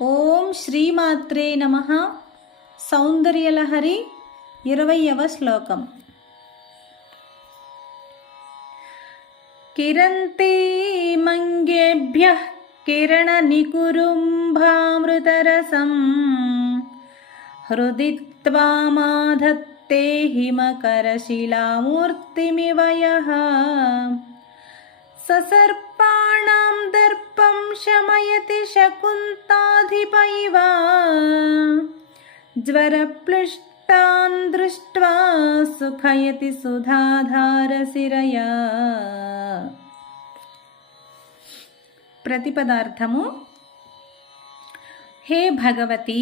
ఓం శ్రీమాత్రే నమ సౌందర్యలహరి ఇరవయవ శ్లోకం కిరంతే మంగేభ్య కిరణ నికురుంభామృతరసం హృది త్వామాధత్తే హిమకరశిలామూర్తిమివ యః ససర్పాణాం దర్పం శమయతి శకుంతాధిప ఇవ జ్వరప్లుష్టాన్ దృష్ట్వా సుఖయతి సుధాధారశిరయా ప్రతిపదార్థము హే భగవతి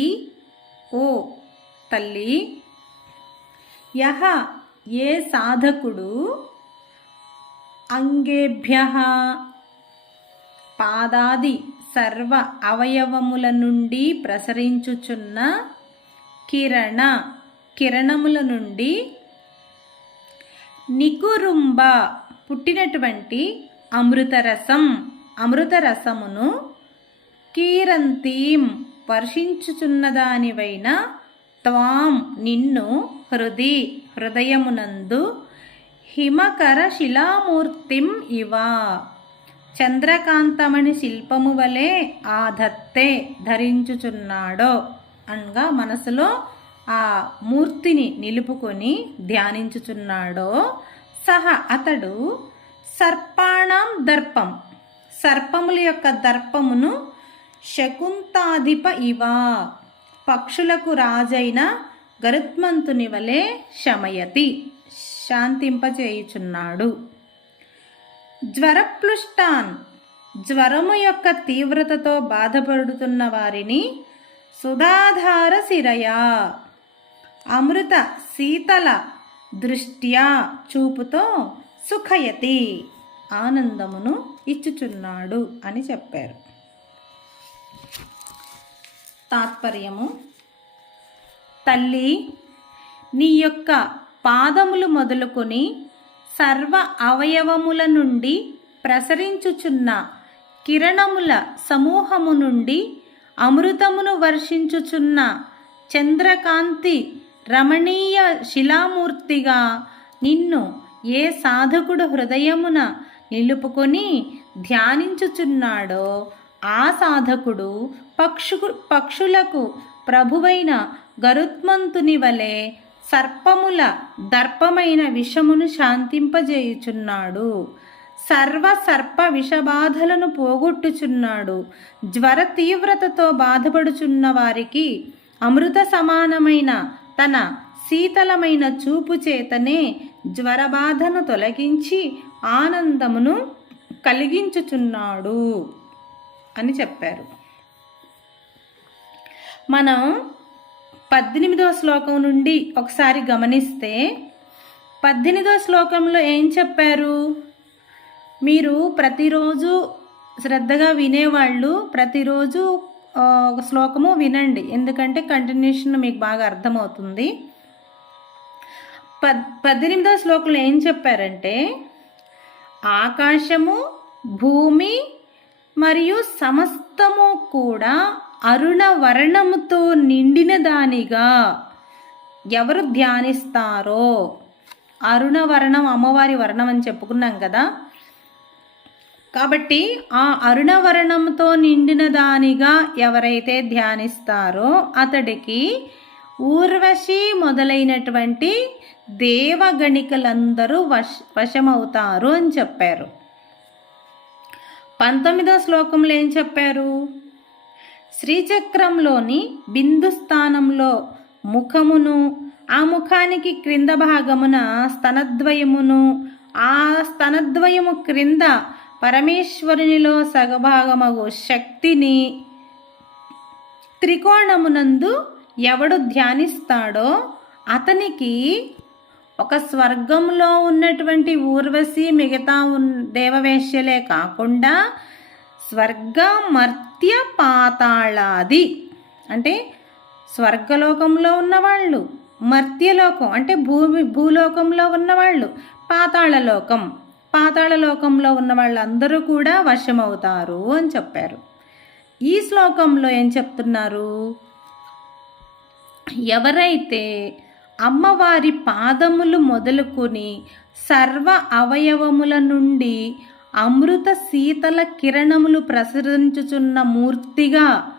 ఓ తల్లి యహ ఏ సాధకుడు అంగేభ్య. పాదాది సర్వ అవయవముల నుండి ప్రసరించుచున్న కిరణ కిరణముల నుండి నికురుంబ పుట్టినటువంటి అమృతరసం అమృతరసమును కీరంతీం వర్షించుచున్నదానివైన త్వాం నిన్ను హృది హృదయమునందు హిమకర శిలామూర్తిం ఇవ. చంద్రకాంతమణి శిల్పము వలె ఆ దత్తే ధరించుచున్నాడో అనగా మనసులో ఆ మూర్తిని నిలుపుకొని ధ్యానించుచున్నాడో సహ అతడు సర్పాణం దర్పం. సర్పముల యొక్క దర్పమును శకుంతాధిప ఇవ. పక్షులకు రాజైన గరుత్మంతుని వలె శమయతి. శాంతింపచేయుచున్నాడు జ్వరప్లుష్టాన్ జ్వరము యొక్క తీవ్రతతో బాధపడుతున్న వారిని సుధాధార శిరయా. అమృత శీతల దృష్ట్యా చూపుతో సుఖయతి ఆనందమును ఇచ్చుచున్నాడు అని చెప్పారు. తాత్పర్యము తల్లి నీ యొక్క పాదములు మొదలుకొని సర్వ అవయవముల నుండి ప్రసరించుచున్న కిరణముల సమూహము నుండి అమృతమును వర్షించుచున్న చంద్రకాంతి రమణీయ శిలామూర్తిగా నిన్ను ఏ సాధకుడు హృదయమున నిలుపుకొని ధ్యానించుచున్నాడో ఆ సాధకుడు పక్షు పక్షులకు ప్రభువైన గరుత్మంతుని వలె సర్పముల దర్పమైన విషమును శాంతింపజేయుచున్నాడు. సర్వ సర్ప విషబాధలను పోగొట్టుచున్నాడు. జ్వర తీవ్రతతో బాధపడుచున్న వారికి అమృత సమానమైన తన శీతలమైన చూపు చేతనే జ్వరబాధను తొలగించి ఆనందమును కలిగించుచున్నాడు అని చెప్పారు. మనం పద్దెనిమిదవ శ్లోకం నుండి ఒకసారి గమనిస్తే పద్దెనిమిదవ శ్లోకంలో ఏం చెప్పారు? మీరు ప్రతిరోజు శ్రద్ధగా వినేవాళ్ళు ప్రతిరోజు ఒక శ్లోకము వినండి. ఎందుకంటే కంటిన్యూషన్ మీకు బాగా అర్థమవుతుంది. పద్ పద్దెనిమిదవ శ్లోకంలో ఏం చెప్పారంటే ఆకాశము భూమి మరియు సమస్తము కూడా అరుణవర్ణముతో నిండిన దానిగా ఎవరు ధ్యానిస్తారో? అరుణవర్ణం అమ్మవారి వర్ణం అని చెప్పుకున్నాం కదా. కాబట్టి ఆ అరుణవర్ణంతో నిండిన దానిగా ఎవరైతే ధ్యానిస్తారో అతడికి ఊర్వశి మొదలైనటువంటి దేవగణికలందరూ వశ వశమవుతారు అని చెప్పారు. పంతొమ్మిదో శ్లోకంలో ఏం చెప్పారు? శ్రీచక్రంలోని బిందు స్థానంలో ముఖమును ఆ ముఖానికి క్రింద భాగమున స్తనద్వయమును ఆ స్తనద్వయము క్రింద పరమేశ్వరునిలో సగభాగమగు శక్తిని త్రికోణమునందు ఎవడు ధ్యానిస్తాడో అతనికి ఒక స్వర్గంలో ఉన్నటువంటి ఊర్వశి మిగతా ఉన్ దేవవేశ్యలే కాకుండా స్వర్గ మర్త్య పాతాళాది అంటే స్వర్గలోకంలో ఉన్నవాళ్ళు మర్త్యలోకం అంటే భూమి భూలోకంలో ఉన్నవాళ్ళు పాతాళలోకం. పాతాళలోకంలో ఉన్న వాళ్ళందరూ కూడా వశమవుతారు అని చెప్పారు. ఈ శ్లోకంలో ఏం చెప్తున్నారు? ఎవరైతే అమ్మవారి పాదములు మొదలుకొని సర్వ అవయవముల నుండి అమృత శీతల కిరణములు ప్రసరించుచున్న మూర్తిగా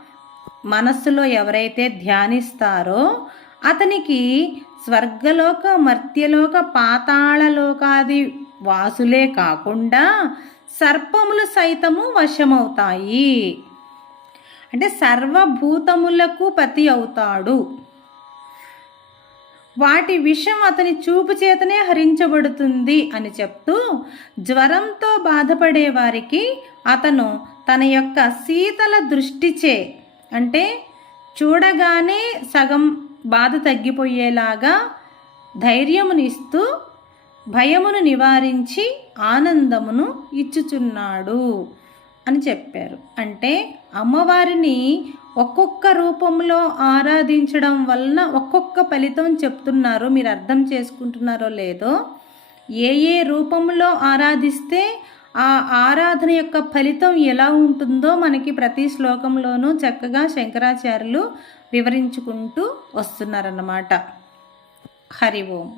మనస్సులో ఎవరైతే ధ్యానిస్తారో అతనికి స్వర్గలోక మర్త్యలోక పాతాళలోకాది వాసులే కాకుండా సర్పములు సైతము వశమవుతాయి. అంటే సర్వభూతములకు పతి అవుతాడు. వాటి విషం అతని చూపు చేతనే హరించబడుతుంది అని చెప్తూ జ్వరంతో బాధపడే వారికి అతను తన యొక్క శీతల దృష్టిచే అంటే చూడగానే సగం బాధ తగ్గిపోయేలాగా ధైర్యమునిస్తూ భయమును నివారించి ఆనందమును ఇచ్చుచున్నాడు అని చెప్పారు. అంటే అమ్మవారిని ఒక్కొక్క రూపంలో ఆరాధించడం వలన ఒక్కొక్క ఫలితం చెప్తున్నారు. మీరు అర్థం చేసుకుంటున్నారో లేదో? ఏ ఏ రూపంలో ఆరాధిస్తే ఆ ఆరాధన యొక్క ఫలితం ఎలా ఉంటుందో మనకి ప్రతి శ్లోకంలోనూ చక్కగా శంకరాచార్యులు వివరించుకుంటూ వస్తున్నారన్నమాట. హరి ఓం.